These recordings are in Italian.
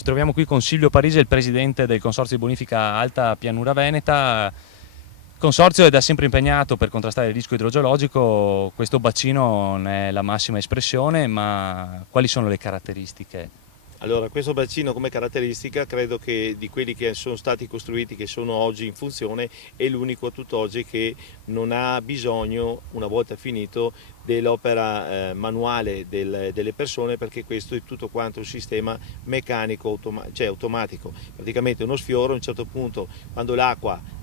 Ci troviamo qui con Silvio Parisi, il presidente del Consorzio di Bonifica Alta Pianura Veneta. Il consorzio è da sempre impegnato per contrastare il rischio idrogeologico. Questo bacino ne è la massima espressione, ma quali sono le caratteristiche? Allora, questo bacino come caratteristica credo che di quelli che sono stati costruiti, che sono oggi in funzione, è l'unico a tutt'oggi che non ha bisogno, una volta finito, dell'opera manuale delle persone, perché questo è tutto quanto un sistema meccanico, cioè automatico. Praticamente uno sfioro a un certo punto, quando l'acqua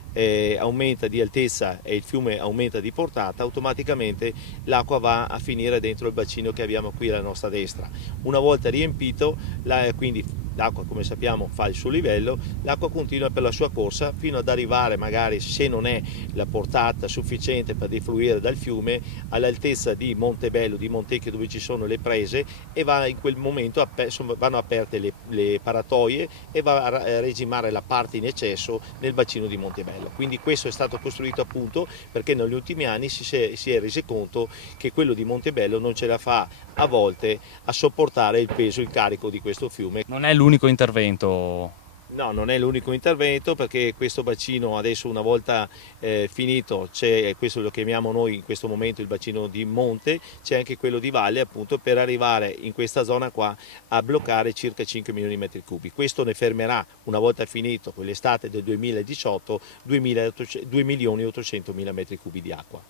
aumenta di altezza e il fiume aumenta di portata, automaticamente l'acqua va a finire dentro il bacino che abbiamo qui alla nostra destra. Una volta riempito, quindi l'acqua, come sappiamo, fa il suo livello, l'acqua continua per la sua corsa fino ad arrivare, magari se non è la portata sufficiente per defluire dal fiume, all'altezza di Montebello, di Montecchio, dove ci sono le prese, e in quel momento vanno aperte le paratoie e va a regimare la parte in eccesso nel bacino di Montebello. Quindi questo è stato costruito appunto perché negli ultimi anni si è reso conto che quello di Montebello non ce la fa a volte a sopportare il peso, il carico di questo fiume. Non è l'unico intervento. No, non è l'unico intervento, perché questo bacino adesso, una volta finito, c'è, questo lo chiamiamo noi in questo momento il bacino di monte, c'è anche quello di valle, appunto, per arrivare in questa zona qua a bloccare circa 5 milioni di metri cubi. Questo ne fermerà, una volta finito quell'estate del 2018, 2 milioni e 800 mila metri cubi di acqua.